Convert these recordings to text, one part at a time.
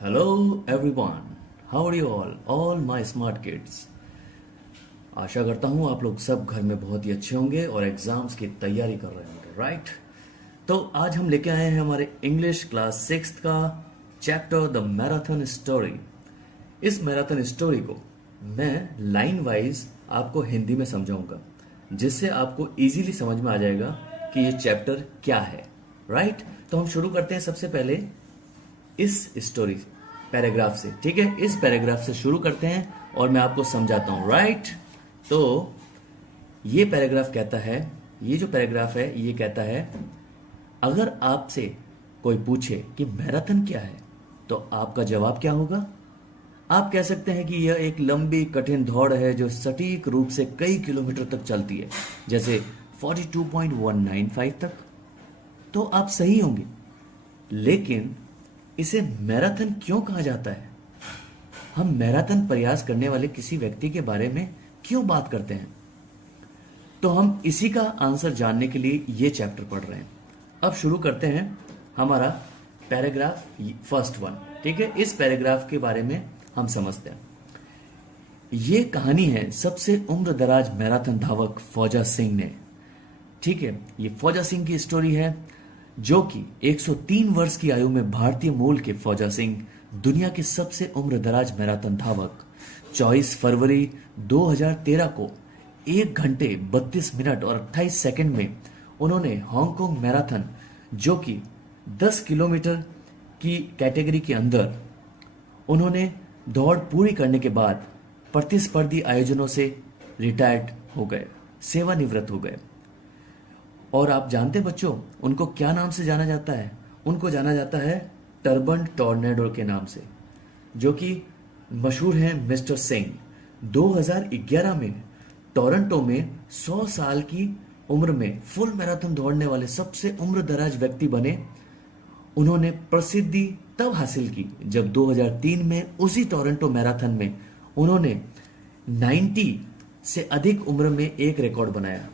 Hello everyone, how are you all my smart kids। आशा करता हूँ आप लोग सब घर में बहुत ही अच्छे होंगे और एग्जाम्स की तैयारी कर रहे होंगे, राइट। तो आज हम लेके आए हैं हमारे इंग्लिश क्लास 6 का चैप्टर द मैराथन स्टोरी। इस मैराथन स्टोरी को मैं लाइन वाइज आपको हिंदी में समझाऊंगा, जिससे आपको इजीली समझ में आ जाएगा कि ये चैप्टर क्या है, राइट। तो हम शुरू करते हैं सबसे पहले इस स्टोरी पैराग्राफ से, ठीक है। इस पैराग्राफ से शुरू करते हैं और मैं आपको समझाता हूं, राइट। तो ये पैराग्राफ कहता है, ये जो पैराग्राफ है ये कहता है, अगर आपसे कोई पूछे कि मैराथन क्या है तो आपका जवाब क्या होगा। आप कह सकते हैं कि यह एक लंबी कठिन दौड़ है जो सटीक रूप से कई किलोमीटर तक चलती है, जैसे 42.195 तक। तो आप सही होंगे, लेकिन इसे मैराथन क्यों कहा जाता है? हम मैराथन प्रयास करने वाले किसी व्यक्ति के बारे में क्यों बात करते हैं? तो हम इसी का आंसर जानने के लिए ये चैप्टर पढ़ रहे हैं। अब शुरू करते हैं हमारा पैराग्राफ फर्स्ट वन, ठीक है। इस पैराग्राफ के बारे में हम समझते हैं। ये कहानी है सबसे उम्र दराज मैराथन धावक फौजा सिंह ने, ठीक है। ये फौजा सिंह की स्टोरी है, जो कि 103 वर्ष की आयु में भारतीय मूल के फौजा सिंह दुनिया के सबसे उम्र दराज मैराथन धावक 24 फरवरी 2013 को 1 घंटे 32 मिनट और 28 सेकंड में उन्होंने हांगकांग मैराथन, जो कि 10 किलोमीटर की कैटेगरी के अंदर, उन्होंने दौड़ पूरी करने के बाद प्रतिस्पर्धी आयोजनों से रिटायर्ड हो गए, सेवानिवृत्त हो गए। और आप जानते बच्चों, उनको क्या नाम से जाना जाता है? उनको जाना जाता है टर्बन टॉर्नेडो के नाम से, जो कि मशहूर हैं मिस्टर सिंह। 2011 में टोरंटो में 100 साल की उम्र में फुल मैराथन दौड़ने वाले सबसे उम्र दराज व्यक्ति बने। उन्होंने प्रसिद्धि तब हासिल की जब 2003 में उसी टोरंटो मैराथन में उन्होंने 90 से अधिक उम्र में एक रिकॉर्ड बनाया।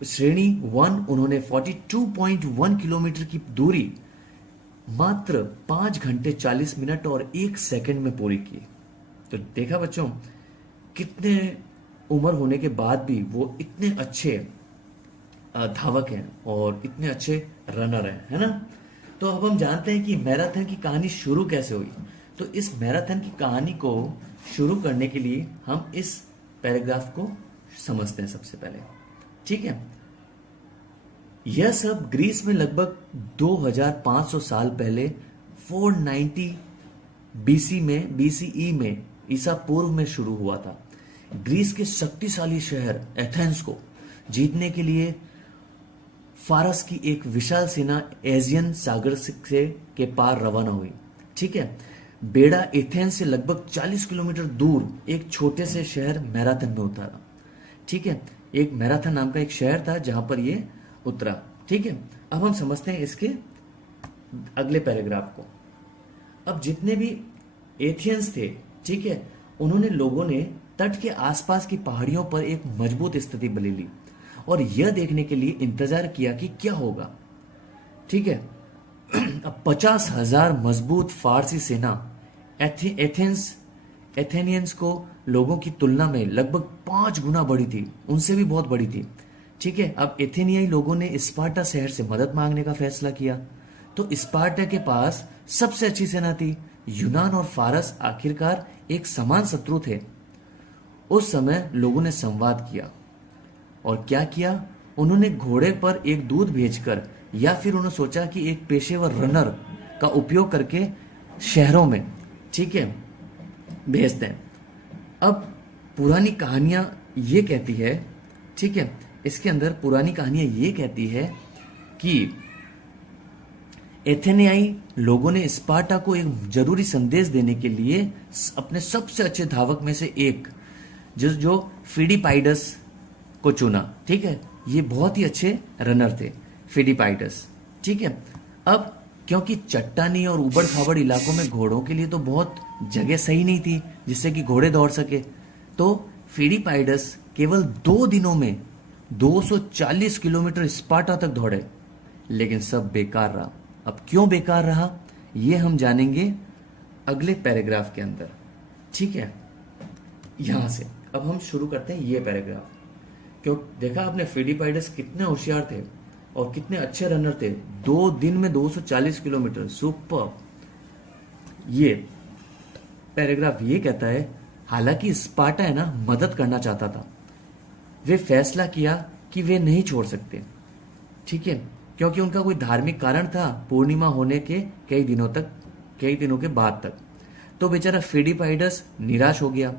श्रेणी 1 उन्होंने 42.1 किलोमीटर की दूरी मात्र 5 घंटे 40 मिनट और 1 सेकंड में पूरी की। तो देखा बच्चों, कितने उम्र होने के बाद भी वो इतने अच्छे धावक हैं और इतने अच्छे रनर हैं, है ना। तो अब हम जानते हैं कि मैराथन की कहानी शुरू कैसे हुई। तो इस मैराथन की कहानी को शुरू करने के लिए हम इस पैराग्राफ को समझते हैं सबसे पहले, ठीक है। यह सब ग्रीस में लगभग 2500 साल पहले 490 बीसीई में ईसा पूर्व में शुरू हुआ था। ग्रीस के शक्तिशाली शहर एथेंस को जीतने के लिए फारस की एक विशाल सेना एजियन सागर से के पार रवाना हुई, ठीक है। बेड़ा एथेंस से लगभग 40 किलोमीटर दूर एक छोटे से शहर मैराथन में उतरा, ठीक है। एक मैराथन नाम का एक शहर था जहां पर ये उतरा, ठीक है। अब हम समझते हैं इसके अगले पैराग्राफ को। अब जितने भी एथियंस थे, ठीक है, उन्होंने लोगों ने तट के आसपास की पहाड़ियों पर एक मजबूत स्थिति बना ली और यह देखने के लिए इंतजार किया कि क्या होगा, ठीक है। अब 50,000 मजबूत फारसी सेना एथेनियंस को लोगों की तुलना में लगभग 5 गुना बड़ी थी, उनसे भी बहुत बड़ी थी, ठीक है। अब एथेनियाई लोगों ने स्पार्टा शहर से मदद मांगने का फैसला किया। तो स्पार्टा के पास सबसे अच्छी सेना थी। यूनान और फारस आखिरकार एक समान शत्रु थे। उस समय लोगों ने संवाद किया और क्या किया, उन्होंने घोड़े पर एक दूत भेजकर, या फिर उन्होंने सोचा कि एक पेशेवर रनर का उपयोग करके शहरों में, ठीक है, भेजते हैं। अब पुरानी कहानियां ये कहती है, ठीक है, इसके अंदर पुरानी कहानियां ये कहती है कि एथेनियाई लोगों ने स्पार्टा को एक जरूरी संदेश देने के लिए अपने सबसे अच्छे धावक में से एक जो फिडिपाइडस को चुना, ठीक है। ये बहुत ही अच्छे रनर थे फिडिपाइडस, ठीक है। अब क्योंकि चट्टानी और उबड़ खाबड़ इलाकों में घोड़ों के लिए तो बहुत जगह सही नहीं थी जिससे कि घोड़े दौड़ सके, तो फिडिपाइडस केवल 2 दिनों में 240 किलोमीटर स्पार्टा तक दौड़े, लेकिन सब बेकार रहा। अब क्यों बेकार रहा, ये हम जानेंगे अगले पैराग्राफ के अंदर, ठीक है। यहां से अब हम शुरू करते हैं ये पैराग्राफ। क्यों, देखा आपने फिलिपाइडस कितने होशियार थे और कितने अच्छे रनर थे, 2 दिन में 240 किलोमीटर, सुपर। ये पैराग्राफ ये कहता है, हालांकि स्पार्टा है ना मदद करना चाहता था, वे फैसला किया कि वे नहीं छोड़ सकते, ठीक है, क्योंकि उनका कोई धार्मिक कारण था पूर्णिमा होने के कई दिनों के बाद तक। तो बेचारा फिलिपाइडस निराश हो गया,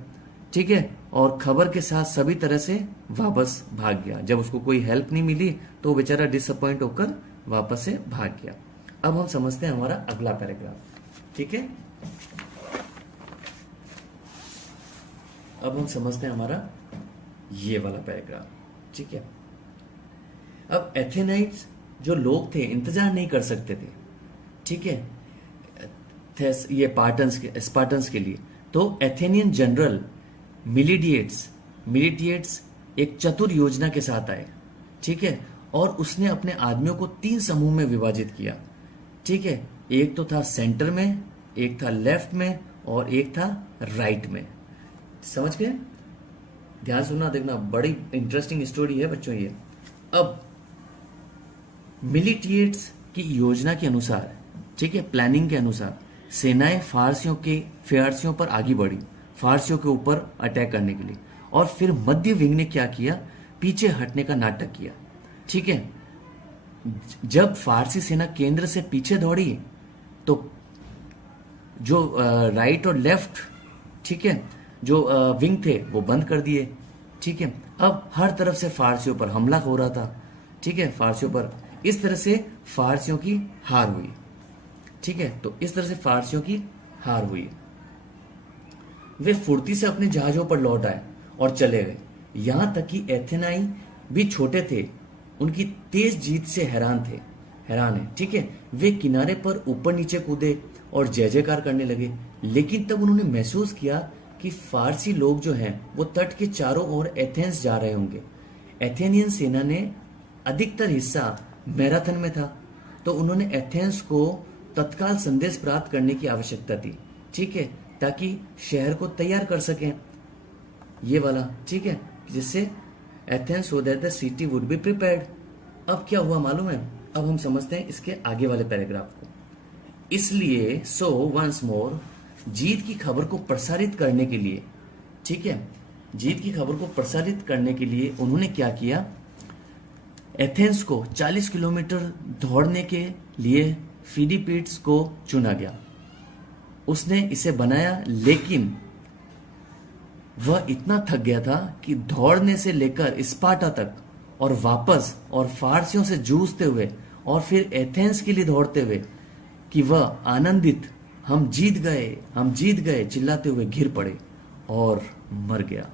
ठीक है, और खबर के साथ सभी तरह से वापस भाग गया। जब उसको कोई हेल्प नहीं मिली तो वो बेचारा डिसअपॉइंट होकर वापस से भाग गया। अब हम समझते हैं हमारा अगला पैराग्राफ, ठीक है। अब हम समझते हैं हमारा ये वाला पैराग्राफ, ठीक है। अब एथेनाइट्स जो लोग थे इंतजार नहीं कर सकते थे, ठीक है, ये स्पार्टन्स के लिए। तो एथेनियन जनरल मिलिटिएट्स एक चतुर योजना के साथ आए, ठीक है, और उसने अपने आदमियों को 3 समूह में विभाजित किया, ठीक है। एक तो था सेंटर में, एक था लेफ्ट में और एक था राइट में। समझ गए? ध्यान सुनना, देखना, बड़ी इंटरेस्टिंग स्टोरी है बच्चों ये। अब मिलिटिएट्स की योजना के अनुसार, ठीक है, प्लानिंग के अनुसार सेनाएं फारसियों पर आगे बढ़ी, फारसियों के ऊपर अटैक करने के लिए। और फिर मध्य विंग ने क्या किया, पीछे हटने का नाटक किया, ठीक है। जब फारसी सेना केंद्र से पीछे दौड़ी तो जो राइट और लेफ्ट, ठीक है, जो विंग थे वो बंद कर दिए, ठीक है। अब हर तरफ से फारसियों पर हमला हो रहा था, ठीक है, फारसियों पर। इस तरह से फारसियों की हार हुई, ठीक है। तो इस तरह से फारसियों की हार हुई। वे फुर्ती से अपने जहाजों पर लौट आए और चले गए। यहां तक कि एथेनाई भी छोटे थे, उनकी तेज जीत से हैरान है, ठीक है। वे किनारे पर ऊपर नीचे कूदे और जय जयकार करने लगे। लेकिन तब उन्होंने महसूस किया कि फारसी लोग जो हैं वो तट के चारों ओर एथेंस जा रहे होंगे। एथेनियन सेना ने अधिकतर हिस्सा मैराथन में था, तो उन्होंने एथेंस को तत्काल संदेश प्राप्त करने की आवश्यकता थी, ठीक है, ताकि शहर को तैयार कर सकें, ये वाला, ठीक है, जिससे Athens so that the city would be prepared. अब क्या हुआ मालूम है? अब हम समझते हैं इसके आगे वाले पैराग्राफ को। इसलिए सो वंस मोर, जीत की खबर को प्रसारित करने के लिए, ठीक है, जीत की खबर को प्रसारित करने के लिए उन्होंने क्या किया, एथेंस को 40 किलोमीटर दौड़ने के लिए फिलिपीड्स को चुना गया। उसने इसे बनाया, लेकिन वह इतना थक गया था कि दौड़ने से लेकर स्पार्टा तक और वापस और फारसियों से जूझते हुए और फिर एथेंस के लिए दौड़ते हुए कि वह आनंदित हम जीत गए चिल्लाते हुए गिर पड़े और मर गया।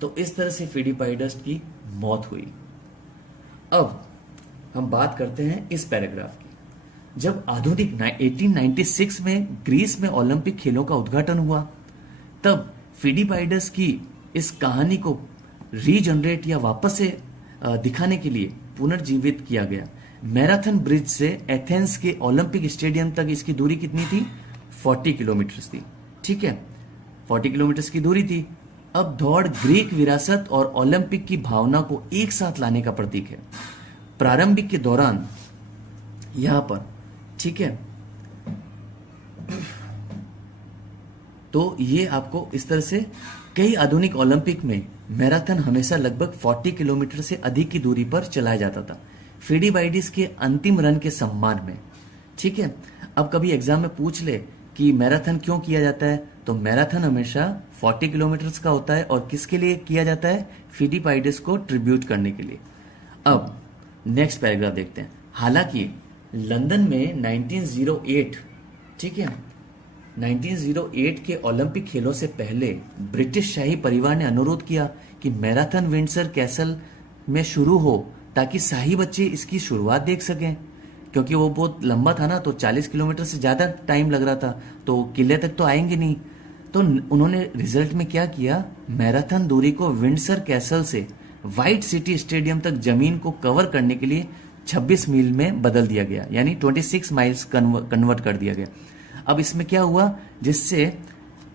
तो इस तरह से फिलिपाइडस की मौत हुई। अब हम बात करते हैं इस पैराग्राफ की। जब आधुनिक 1896 में ग्रीस में ओलंपिक खेलों का उद्घाटन हुआ, तब फिलिपाइडस की इस कहानी को रीजनरेट या वापस से दिखाने के लिए पुनर्जीवित किया गया। मैराथन ब्रिज से एथेंस के ओलंपिक स्टेडियम तक इसकी दूरी कितनी थी? 40 किलोमीटर थी, ठीक है, 40 किलोमीटर की दूरी थी। अब दौड़ ग्रीक विरासत और ओलंपिक की भावना को एक साथ लाने का प्रतीक है। प्रारंभिक के दौरान यहां पर, ठीक है, तो ये आपको इस तरह से कई आधुनिक ओलंपिक में मैराथन हमेशा लगभग 40 किलोमीटर से अधिक की दूरी पर चलाया जाता था, फिलिपाइडस के अंतिम रन के सम्मान में, ठीक है। अब कभी एग्जाम में पूछ ले कि मैराथन क्यों किया जाता है, तो मैराथन हमेशा 40 किलोमीटर का होता है और किसके लिए किया जाता है? फिलिपाइडस को ट्रिब्यूट करने के लिए। अब नेक्स्ट पैराग्राफ देखते हैं। हालांकि लंदन में 1908, ठीक है, 1908 के ओलंपिक खेलों से पहले ब्रिटिश शाही परिवार ने अनुरोध किया कि मैराथन विंडसर कैसल में शुरू हो, ताकि शाही बच्चे इसकी शुरुआत देख सकें, क्योंकि वो बहुत लंबा था ना, तो 40 किलोमीटर से ज्यादा टाइम लग रहा था, तो किले तक तो आएंगे नहीं। तो उन्होंने रिजल्ट में क्या किया, मैराथन दूरी को विंडसर कैसल से व्हाइट सिटी स्टेडियम तक जमीन को कवर करने के लिए 26 मील में बदल दिया गया, यानी 26 माइल्स कन्वर्ट कर दिया गया। अब इसमें क्या हुआ, जिससे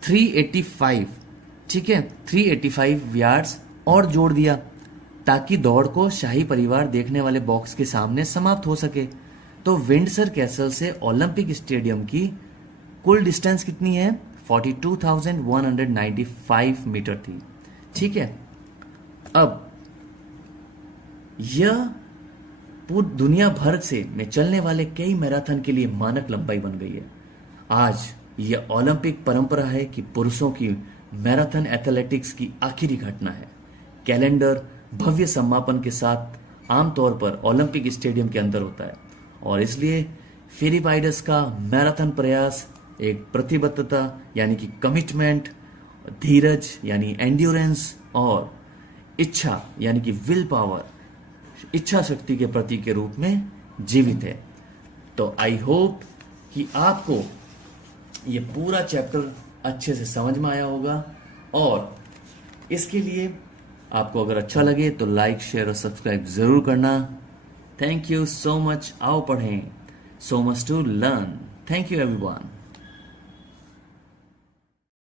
385, ठीक है, 385 यार्ड्स और जोड़ दिया ताकि दौड़ को शाही परिवार देखने वाले बॉक्स के सामने समाप्त हो सके। तो विंडसर कैसल से ओलंपिक स्टेडियम की कुल डिस्टेंस कितनी है, 42,195 मीटर थी, ठीक है। अब यह पूरी दुनिया भर से में चलने वाले कई मैराथन के लिए मानक लंबाई बन गई है। आज यह ओलंपिक परंपरा है कि पुरुषों की मैराथन एथलेटिक्स की आखिरी घटना है। कैलेंडर भव्य समापन के साथ आमतौर पर ओलंपिक स्टेडियम के अंदर होता है और इसलिए फेरीबाइडस का मैराथन प्रयास एक प्रतिबद्धता यानी कि कमिटमेंट, धीरज यानी एंड्योरेंस और इच्छा यानी कि विल पावर, इच्छा शक्ति के प्रतीक के रूप में जीवित है। तो आई होप कि आपको ये पूरा चैप्टर अच्छे से समझ में आया होगा और इसके लिए आपको अगर अच्छा लगे तो लाइक, शेयर और सब्सक्राइब जरूर करना। Thank you so much. आओ पढ़ें, so much to learn. Thank you everyone.